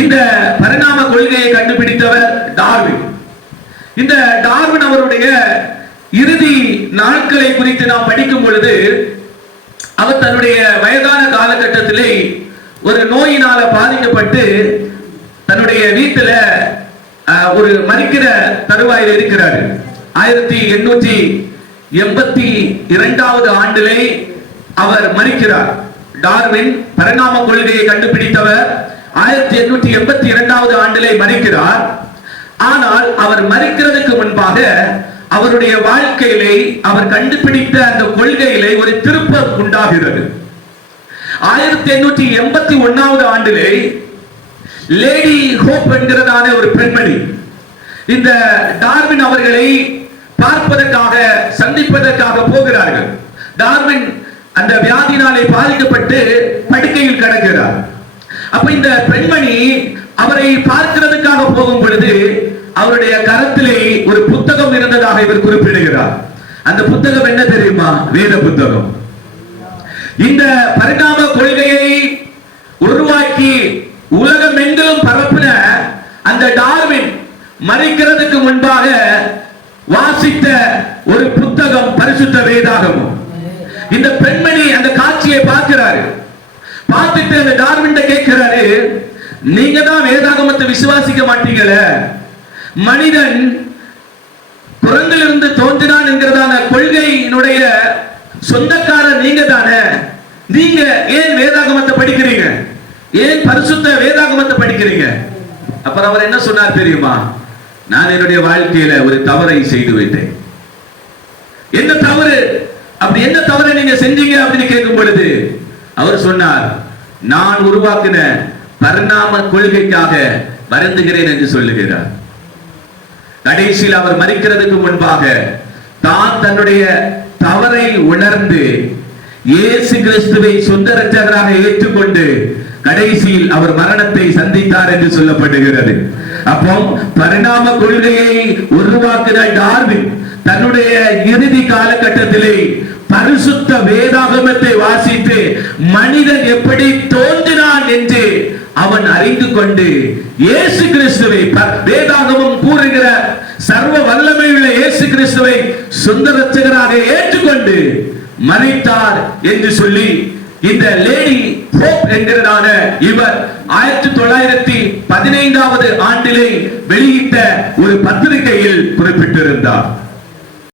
இந்த பரிணாம கொள்கையை கண்டுபிடித்தவர் டார்வின். இந்த டார்வின் அவருடைய இறுதி நாட்களை குறித்து நாம் படிக்கும் பொழுது, அவர் தன்னுடைய வயதான காலகட்டத்திலே ஒரு நோயினால பாதிக்கப்பட்டு தன்னுடைய வீட்டில் ஒரு மரிக்கிற தருவாயில் இருக்கிறார். 1882 ஆண்டிலே அவர் மரிக்கிறார். டார்வின் பரிணாம கொள்கையை கண்டுபிடித்தவர் 1882 ஆண்டிலே மரிக்கிறார். ஆனால் அவர் மரிக்கிறதுக்கு முன்பாக அவருடைய வாழ்க்கையிலே அவர் கண்டுபிடித்த அந்த கொள்கையிலே ஒரு திருப்பம் உண்டாகிறது. 1881 ஆண்டிலே லேடி ஹோப் என்கிறதான ஒரு பெண்மணி இந்த டார்வின் அவர்களை பார்ப்பதற்காக சந்திப்பதற்காக போகிறார்கள். டார்வின் அந்த வியாதினாலே பாதிக்கப்பட்டு படுக்கையில் கிடக்கிறார். அப்ப இந்த பெண்மணி அவரை பார்க்கிறதுக்காக போகும் பொழுது அவருடைய கரத்திலே ஒரு புத்தகம் இருந்ததாக இவர் குறிப்பிடுகிறார். அந்த புத்தகம் என்ன தெரியுமா? வேத புத்தகம். இந்த பரிணாம கொள்கையை உருவாக்கி உலகம் எங்கிலும் பரப்பின அந்த டார்வின் மரிக்கிறதுக்கு முன்பாக வாசித்த ஒரு புத்தகம் பரிசுத்த வேதாகமம். இந்த பெண்மணி அந்த காட்சியை பார்க்கிறாரு. பார்த்துட்டு அந்த டார்வின் கேட்கிறாரு, நீங்க தான் வேதாகமத்தை விசுவாசிக்க மாட்டீங்களே, மனிதன் குரங்கிலிருந்து தோன்றினான் என்கிறதான கொள்கையினுடைய சொந்தக்காரர் நீங்க தானே, நீங்க ஏன் வேதாகமத்தை படிக்கிறீங்க, ஏன் பரிசுத்த வேதாகமத்தை படிக்கிறீங்க? அப்புறம் அவர் என்ன சொன்னார் தெரியுமா? நான் என்னுடைய வாழ்க்கையில ஒரு தவறை செய்து வைத்தேன். என்ன தவறு? அப்படி என்ன தவறை நீங்க செஞ்சீங்க அப்படின்னு கேட்கும் பொழுது அவர் சொன்னார், நான் உருவாக்கின பரிணாம கொள்கைக்காக வருந்துகிறேன் என்று சொல்லுகிறார். கடைசியில் அவர் மரிக்கிறதுக்கு முன்பாக தான் தன்னுடைய தவறை உணர்ந்து இயேசு கிறிஸ்துவை சொந்த இரட்சகராக ஏற்றுக்கொண்டு கடைசியில் அவர் மரணத்தை சந்தித்தார் என்று சொல்லப்படுகிறது. அப்போ பரிணாம கொள்கையை உருவாக்கின டார்வின் தன்னுடைய இறுதி காலகட்டத்திலே பரிசுத்த வேதாகமத்தை வாசித்து மனிதன் எப்படி தோன்றினான் என்று அவன் அறிந்து கொண்டு இயேசு கிறிஸ்துவை, வேதாகமம் கூறுகிற சர்வ வல்லமையுள்ள இயேசு கிறிஸ்துவை சொந்த இரட்சகராக ஏற்றுக்கொண்டு மரித்தார் என்று சொல்லி இந்த லேடி ஹோப் என்கிறதான இவர் 1915 ஆண்டிலே வெளியிட்ட ஒரு பத்திரிகையில் குறிப்பிட்டிருந்தார்.